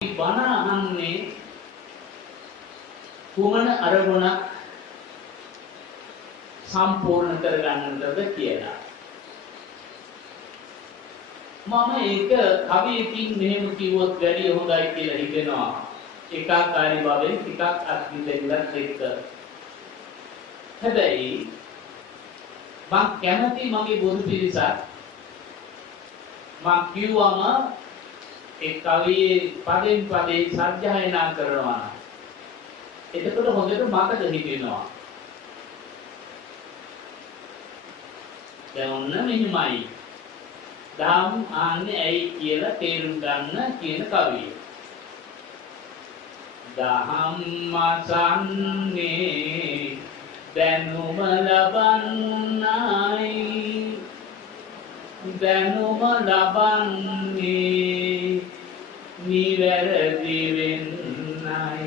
බණ අහන්නේ කුමන අරමුණක් සම්පූර්ණ කරගන්නටද කියලා. මම ඒක කවියකින් මෙහෙම කිව්වොත් වැඩි හොඳයි කියලා හිතෙනවා. ඒකාකාරී භාවයෙන් ටිකක් අත්විඳින්නත් එක්ක. හැබැයි මම කැමති මගේ බොදු පිරිසක් මම කිව්වම ඒ කවියේ පදෙන් පදේ සත්‍යයනා කරනවා. එතකොට හොඳට මතක හිටිනවා. දැන් ඔන්න මෙහිමයි. දහම් ආන්නේ ඇයි කියලා තේරුම් ගන්න කියන කවිය. දහම් මසන්නේ දැනුම ලබන්නයි දැනුම ලබන්නේ නිවැරදි වෙන්නයි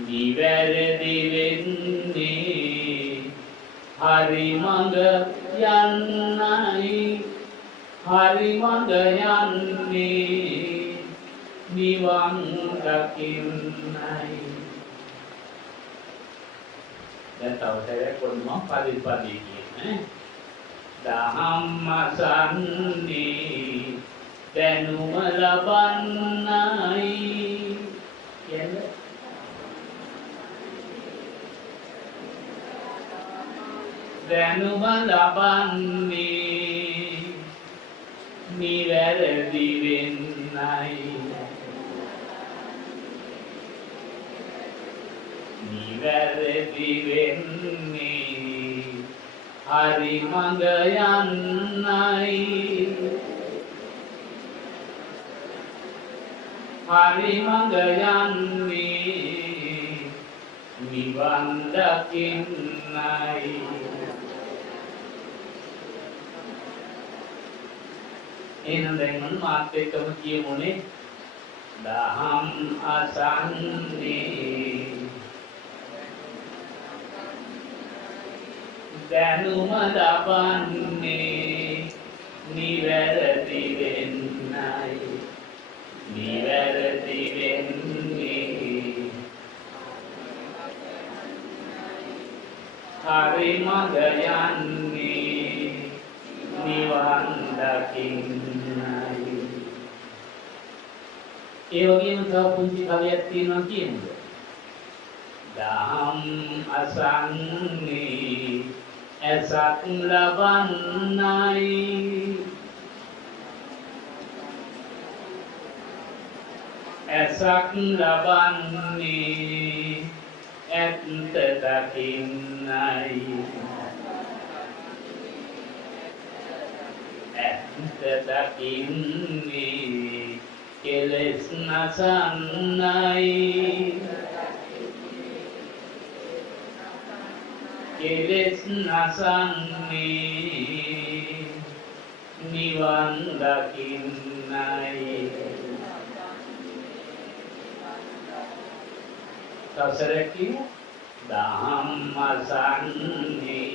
නිවැරදි වෙන්නේ හරි මඟ යන්නයි හරි මඟ යන්නේ නිවන් දකින්නයි. දැන් තවසරයක් කොහොමද පරිපදී කියන්නේ දහම් අසන්නේ දැනුම ලබන්නයි කියන්නේ දැනුම ලබන්නේ නිවැරදි වෙන්නයි නිවැරදි වෙන්නේ හරි මඟ යන්නයි හරි මඟ යන්නේ නිවන් දකින්නයි. එහෙනම් දැන් මම මාත් එක්කම කියමුනේ දහම් අසන්නේ දැනුම ලබන්නේ නිවැරදි වෙන්නයි නිවැරදි වෙන්නේ හරි මඟ යන්නේ නිවන් දකින්නයි. ඒ වගේම තව පුංචි කවියක් තියෙනවා කියමුද? දහම් අසන්නේ ඇසක් ලබන්නයි ඇසක් ලබන්නේ ඇත්ත දකින්නයි ඇත්ත දකින්නේ කෙලෙස් නසන්නයි කෙලෙස් නසන්නේ නිවන් දකින්නයි. තවසරක් කියමු දහම් අසන්නේ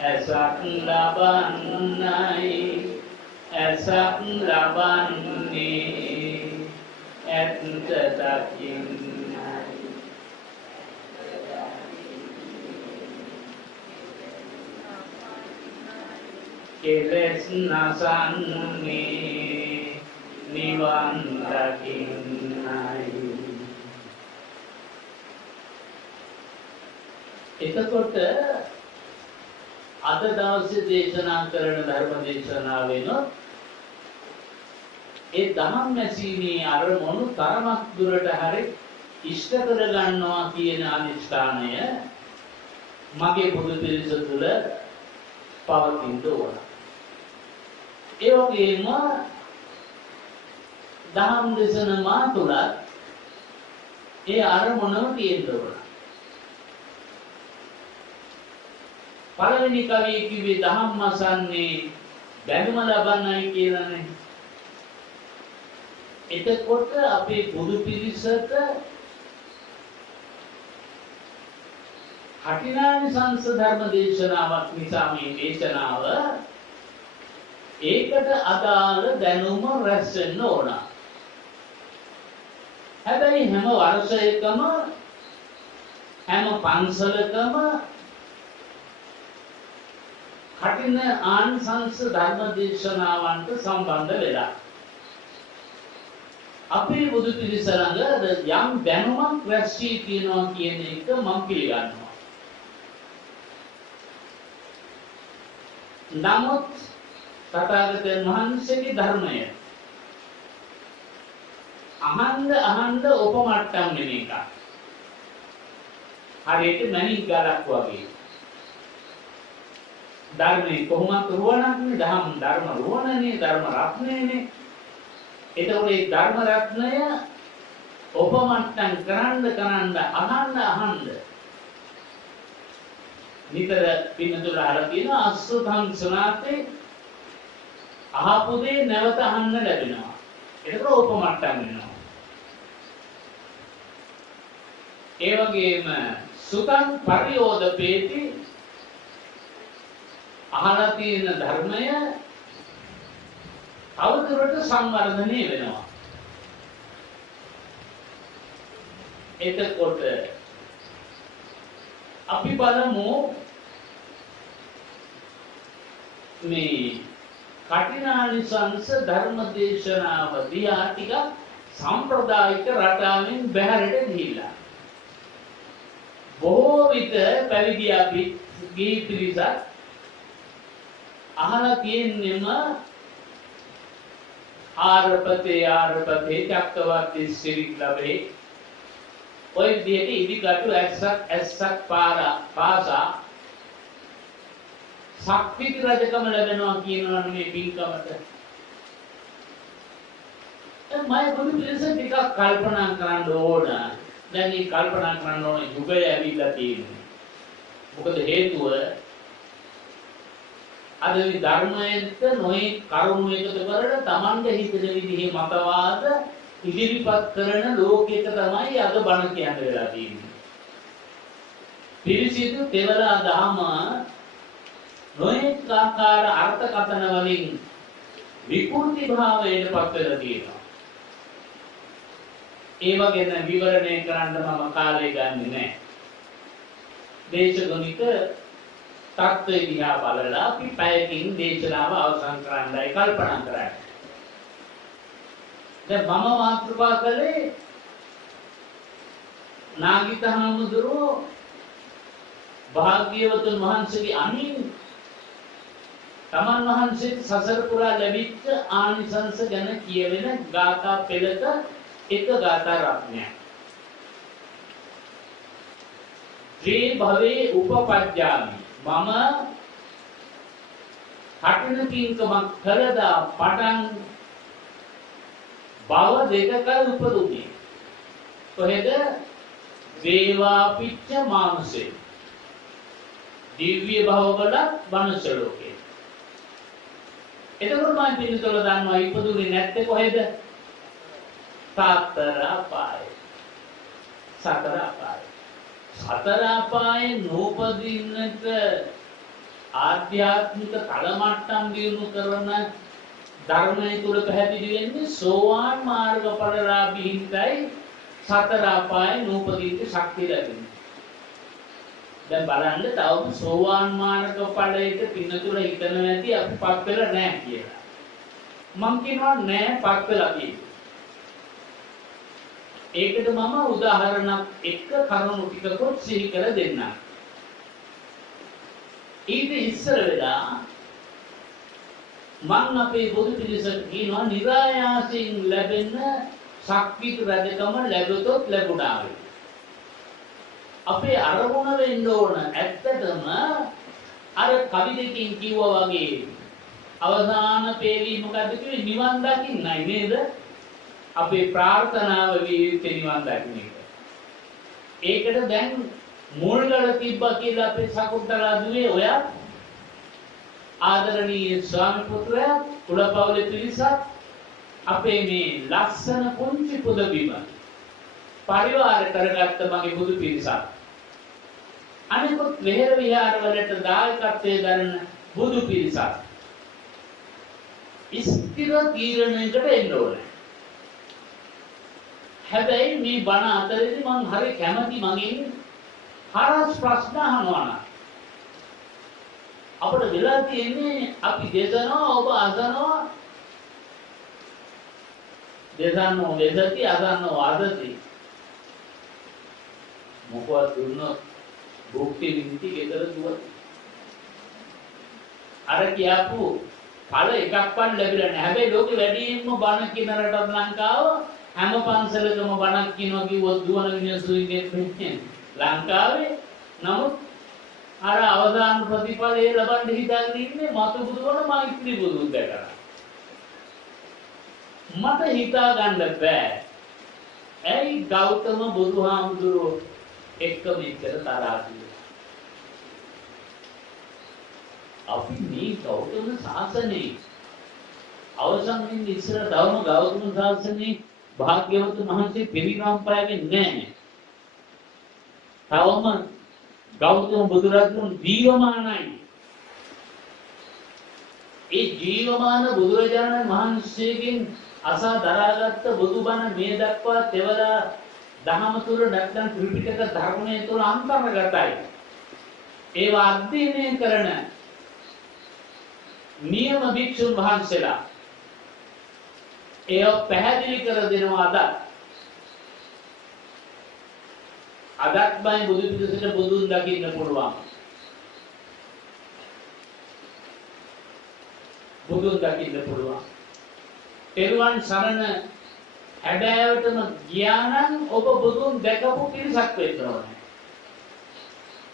ඇසක් ලබන්නයි ඇසක් ලබන්නේ ඇත්ත දකින්නයි කෙලෙස් නසන්නේ නිවන් දකින්නයි. එතකොට අද දවසේ දේශනා කරන ධර්ම දේශනාවෙන් ඒ දහම් මැසීමේ අරමුණු තරමක් දුරට හරි ඉෂ්ට කර ගන්නවා කියන අනිෂ්ඨානය මගේ බුදු පිළිස තුළ පවතින්න ඕන. ඒ වගේම දහම් දේශන මා තුළත් ඒ අරමුණම තියෙන්න ඕන. පළවෙනි කවිය කිව්වේ දහම් අසන්නේ දැනුම ලබන්නයි කියලානේ. එතකොට අපේ බුදු පිරිසට කටිනානිසංස ධර්ම දේශනාවක් නිසා මේ දේශනාව ඒකට අදාළ දැනුම රැස් වෙන්න ඕන. හැබැයි හැම වර්ෂයකම හැම පන්සලකම කටින ආනිසංස ධර්ම දේශනාවන්ට සම්බන්ධ වෙලා අපේ බුදු පිළිසරඟ යම් දැනුමක් රැස් වී තියෙනවා කියන එක මම පිළිගන්නවා. නමුත් තථාගතයන් වහන්සේගේ ධර්මය අහන්න උපමට්ටම් වෙන එක. හරියට මණික් ගලක් වගේ. ධර්මයේ කොහොමද රුවණක්නේ ධර්ම රුවණනේ ධර්ම රත්නයනේ. එතකොට මේ ධර්ම රත්නය උපමට්ටම් කරන්න අහන්න නිතර පින්නතුල අහලා තියෙනවා අසුතං සුනාතේ අහපු දේ නැවත අහන්න ලැබෙනවා. එතකොට උපමට්ටම් වෙනවා. ඒ වගේම සුතං පරියෝදපේති අහලා තියෙන ධර්මය අවුරුද්දට සංවර්ධනය වෙනවා. එතකොට අපි බලමු මේ කටිනානිසංස ධර්ම දේශනාව දිහා ටික සම්ප්‍රදායික රටාවෙන් බැහැරට ගිහිල්ලා බොහෝ විට පැවිදි අපි ගිහි පිරිසක් අහලා තියෙන්නම ආරපතේ චක්කවර්ති සිරිත් ලැබේ ඔය විදිහට ඉදිකටු ඇස්සක් පාසා ශක්තිති රජකම ලැබෙනවා කියනවනේ මේ පින්කමට. මම බුදු පිළිස ටිකක් කල්පනා කරන්න ඕන. දැන් මේ කල්පනා කරන්න ඕන යුගය ඇවිල්ලා තියෙනවා. මොකද හේතුව අද මේ ධර්මයට නොයේ කරුණු එකතු කරලා Tamande හිතෙන විදිහේ මතවාද ඉදිරිපත් කරන ලෝකයක තමයි අද බණ කියන්න වෙලා තියෙන්නේ. පිරිසිදු තෙවලා දහම නොයෙක් ආකාර අර්ථකථන වලින් විකෘති භාවයට පත් වෙලා තියෙනවා. ඒව ගැන විවරණය කරන්න මම කාලය ගන්නෙ නැහැ. දේශගුණික තත්ත්වය දිහා බලලා අපි පැයකින් දේශනාව අවසන් කරන්නයි කල්පනා කරන්නේ. දැන් මම මාතෘකා කළේ නාගිත හාමුදුරුවෝ භාග්‍යවතුන් වහන්සේගේ අනින් තමන් වහන්සේ සසර පුරා ලැබිච්ච ආනිසංස ගැන කියවෙන ගාථා පෙළක එක ගාථා රත්නයක්. ත්‍රි භවේ උපපජ්ජාමි මම කටින පින්කමක් කළදා පටන් භව දෙකක උපදුනේ. කොහෙද? දේවාපිච්ච මානුසේ. දිව්‍ය භවවල මනුෂ්‍ය ලෝකේ. එතකොට මම පිළිතුර දන්නවා ඉපදුනේ නැත්තේ කොහෙද? සතර අපායේ. සතර අපායේ. සතර අපායේ නූපදින්නට ආධ්‍යාත්මික තලමට්ටම් දියුණු කරන ධර්මයේ තුල පැහැදිලි වෙන්නේ සෝවාන් මාර්ගඵලලාභී හිතයි සතර අපායේ නූපදින්න ශක්තිය ලැබෙන්නේ. දැන් බලන්න තව සෝවාන් මාර්ගඵලයට පින්නතුල හිතන නැති අපි පත් වෙලා නැහැ කියලා. මම කියනවා නෑ පත් වෙලා කියලා. ඒකට මම උදාහරණයක් එක්ක කරුණු ටිකක් සිහි කර දෙන්නම්. ඊට ඉස්සර වෙලා මම අපේ බුදු පිළිසෙට කියනවා නිරායාසයෙන් ලැබෙන ශක්තිත රජකම ලැබුතොත් ලැබුණා වේ. අපේ අරමුණ වෙන්න ඕන ඇත්තටම අර කවි දෙකින් කිව්වා වගේ අවසාන පේලී මොකද්ද කිව්වේ නිවන් දකින්නයි නේද? අපේ ප්‍රාර්ථනාව විවිධ නිවන් දකින්න එක. ඒකට දැන් මුල්ගල තිබ්බා කියලා අපේ සකුට්ටලා දුවේ ඔය ආදරණීය ස්වාමි පුත්‍රයා කුලපවුලේ පිරිසක් අපේ මේ ලස්සන කුංචි පුදබිම පරිවාර කරගත්ත මගේ බුදු පිරිසක්. අනිකුත් වෙහෙර විහාර වලට දායකත්වයේ දරන බුදු පිරිසක්. ස්ථිර තීරණයකට එන්න ඕනේ. හැබැයි මේ බණ අතරේදී මම හරි කැමති මගෙන් හරස් ප්‍රශ්න අහනවා. අපිට වෙලා තියෙන්නේ අපි දෙදනවා ඔබ අසනවා. දෙදන්නෝ වෙදති අසන්නෝ අදති. මොකවත් දුන්නොත් භුක්ති විඳි ගෙදර දුවන. අර කියපු ඵල එකක්වත් ලැබිලා නැහැ. හැබැයි ලෝකෙ වැඩිම බණ කියන රටක් ලංකාව. හැම පන්සලකම බණක් කියනවා කිව්වොත් දුවන මිනිස්සු ඉන්නේ ලංකාවේ. නමුත් අර අවදාන ප්‍රතිඵලය ලබන්න හිතන්නේ ඉන්නේ මතු බුදුවන මෛත්‍රී බුදුන් දැකලා. මට හිතා ගන්න බෑ. ඇයි ගෞතම බුදුහාමුදුරුවෝ එක්ක මෙච්චර තරහා කියලා. අපි මේ ගෞතම ශාසනේ අවසන් වෙන්නේ ඉස්සර තවම ගෞතම ශාසනේ භාග්‍යවතුන් වහන්සේ පිරිනමන පායන්නේ නැහැ. තවම ගෞතම බුදුරජාණන් ජීවමානයි. ඒ ජීවමාන බුදුරජාණන් වහන්සේගෙන් අසා දරාගත්ත බුදුබණ මේ දක්වා තෙවලා දහම තුල නැත්නම් ත්‍රිපිටක ධර්මයේ තුල අන්තර්ගතයි. ඒවා අධ්‍යයනය කරන නියම භික්ෂුන් වහන්සේලා ඒව පැහැදිලි කර දෙනවා අදත් බයි බුදු පිළිසෙට බුදුන් දකින්න පුළුවන්. බුදුන් දකින්න පුළුවන්. තෙරුවන් සරණ හැබෑවටම ගියා නම් ඔබ බුදුන් දැකපු පිරිසක් වෙන්න ඕනේ.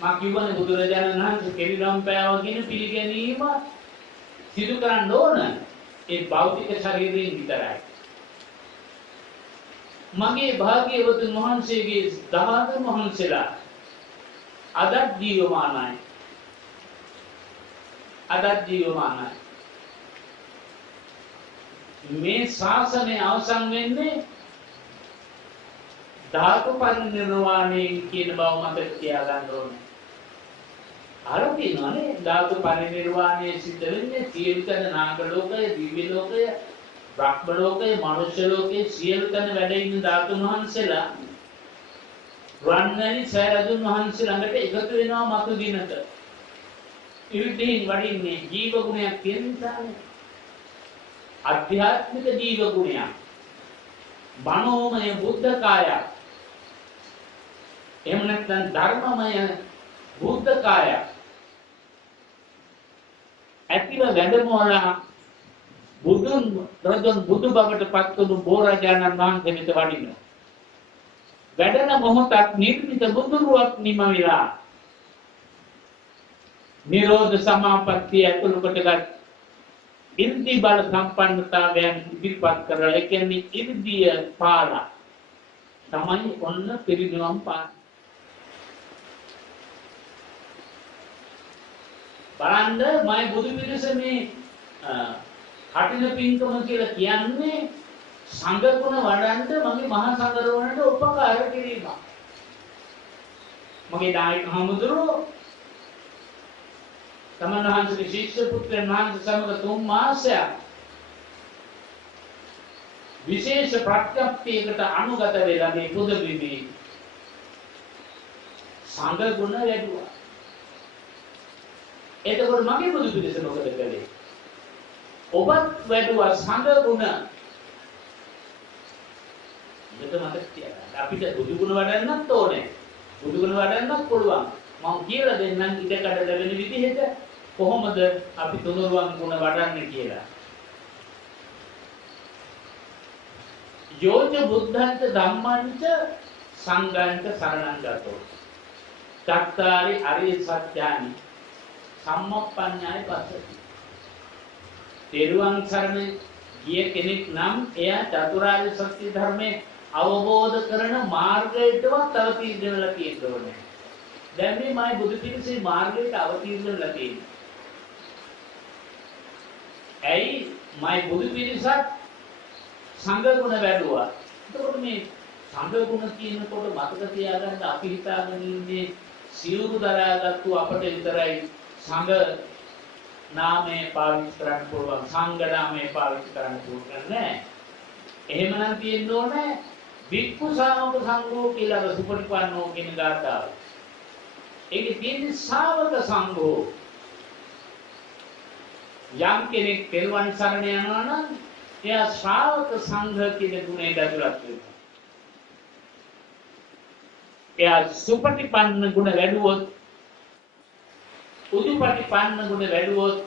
මා කියවනේ බුදුරජාණන් වහන්සේ කෙලිනම් පෑව කියන පිළිගැනීම සිදු කරන්න ඕන. ඒ භෞතික ශරීරයෙන් විතරයි. මගේ භාග්‍යවතුන් වහන්සේගේ දහතුන් වහන්සේලා අදත් ජීවමානයි. අදත් ජීවමානයි. මේ ශාසනය අවසන් වෙන්නේ ධාතු පරිනිර්වාණයෙන් කියන බව මතක තියාගන්න ඕනේ. අර තියෙනවානේ ධාතු පරිනිර්වාණය සිද්ධ වෙන්නේ සියලු තැන නාග ලෝකය, දිව්‍ය ලෝකය, බ්‍රහ්ම ලෝකය, මනුෂ්‍ය ලෝකයේ සියලු තැන වැඩ ඉන්න ධාතුන් වහන්සේලා රන්වැලි සෑරදුන් වහන්සේ ළඟට එකතු වෙනවා මතු දිනක. ඉරිදීන් වඩින්නේ ජීව ගුණයක් තියෙන නිසානේ. आध्यात्मिक जीव गुणया मनोमय बुद्ध काया එහෙම නැත්නම් ධර්මමය බුද්ධ කාය ඇතිව වැඩමවලා බුදුන් රජුන් බුදු බවට පත් වුණු බෝරජාණන් වහන්සේ මෙත වඩිනවා. වැඩන මොහොතක් නිර්මිත බුදුරුවක් නිම විලා නිරෝධ සමාපත්තිය ඇතුළු කොටගත් ඉර්ධි බල සම්පන්නතාවයන් ඉදිරිපත් කරලා ඒ කියන්නේ ඉර්ධිය පාලා තමයි ඔන්න පිරිනිවන් පාන. බලන්න මයි බුදු පිරිස මේ කටින පින්කම කියලා කියන්නේ සංඝ ගුණ වඩන්න මගේ මහා සංඝරවණට උපකාර කිරීම. මගේ දායක හමුදුරෝ තමන්වහන්සේගේ ශිෂ්‍ය පුත්‍රයන් වහන්සේ සමග 3 මාසයක් විශේෂ ප්‍රඥප්තියකට අනුගත වෙලා මේ පුදබිමේ සංඝ ගුණ වැඩුවා. එතකොට මගේ බුදු පිළිස මොකද කළේ? ඔබත් වැඩුවා සංඝ ගුණ. මේක මතක තියාගන්න. අපිට බුදු ගුණ වඩන්නත් ඕනේ. බුදු ගුණ වඩන්නත් පුළුවන්. මම කියලා දෙන්නම් ඉඩකඩ ලැබෙන විදිහට කොහොමද අපි තුනුරුවන් ගුණ වඩන්නේ කියලා. යෝජ බුද්ධංච ධම්මංච සංඝංච සරණං ගතෝ. චත්තාරි අරිය සත්‍යානි සම්මප්පඤ්ඤාය පස්සති. තෙරුවන් සරණ ගිය කෙනෙක් නම් එයා චතුරාර්ය සත්‍ය ධර්මයේ අවබෝධ කරන මාර්ගයටවත් අවතීර්ණ වෙලා තියෙන්න ඕනේ. දැන් මේ මයි බුදු පිළිසේ මාර්ගයට අවතීර්ණ වෙලා තියෙන්නේ. ඇයි මයි බුදු පිළිසත් සංඝ ගුණ වැඩුවා. එතකොට මේ සංඝ ගුණ කියනකොට මතක තියාගන්න අපි හිතාගෙන ඉන්නේ සිවුරු දරාගත්තු අපට විතරයි සංඝ නාමය පාවිච්චි කරන්න පුළුවන්, සංඝ නාමය පාවිච්චි කරන්න පුළුවන් නෑ. එහෙමනම් තියෙන්න ඕනේ භික්ඛු ශාවක සංඝෝ කියලා සුපටිපන්නෝ කියන ගාථාව. ඒකේ තියෙන ශාවක සංඝෝ යම් කෙනෙක් පෙරවන් සරණ යනවා නම් එයා ශ්‍රාවක සංඝ කියන ගුණයට ඇතුළත් වෙනවා. එයා සුපටිපන්න ගුණ වැඩුවොත්, උදුපටිපන්න ගුණ වැඩුවොත්,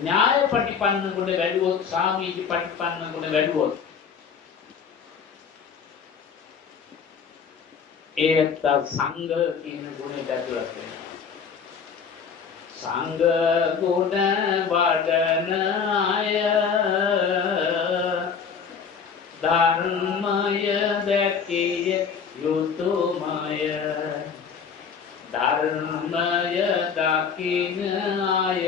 න්‍යායපටිපන්න ගුණ වැඩුවොත්, සාමීචපටිපන්න ගුණ වැඩුවොත් ඒත් සංඝ කියන ගුණයට ඇතුළත් වෙනවා. සංඝ ගුණ වඩන අය ධර්මය දැකිය යුතුයමය. ධර්මය දකින අය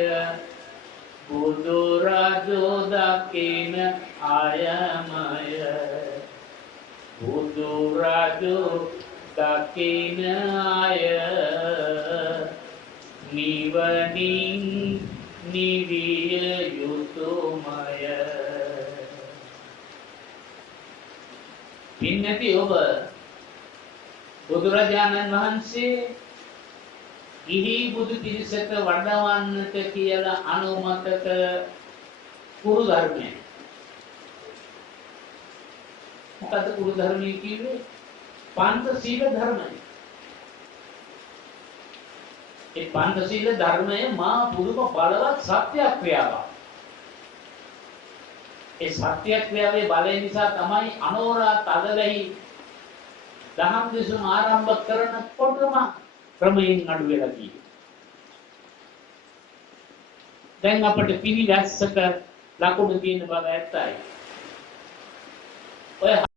බුදු රජු දකින අයමය. බුදු රජු දකින අය නිවනින් නිවිය යුතුයමය. පින්නති ඔබ බුදුරජාණන් වහන්සේ ගිහි බුදු පිරිසට වඩවන්නට කියලා අනුමත කුරු ධර්මය. මොකද කුරු ධර්මය කියන්නේ? පංචශීල ධර්මය. ඒ පංචශීල ධර්මය මා පුදුම බලවත් සත්‍යක්‍රියාවක්. ඒ සත්‍යක්‍රියාවේ බලය නිසා තමයි අනෝරා තදලෙහි දහම් දෙසුම් ආරම්භ කරනකොටම ක්‍රමයෙන් අඩු වෙලා තියෙන්නේ. දැන් අපිට පිළිගැස්සක ලකුණු තියෙන බව ඇත්තයි. ඔය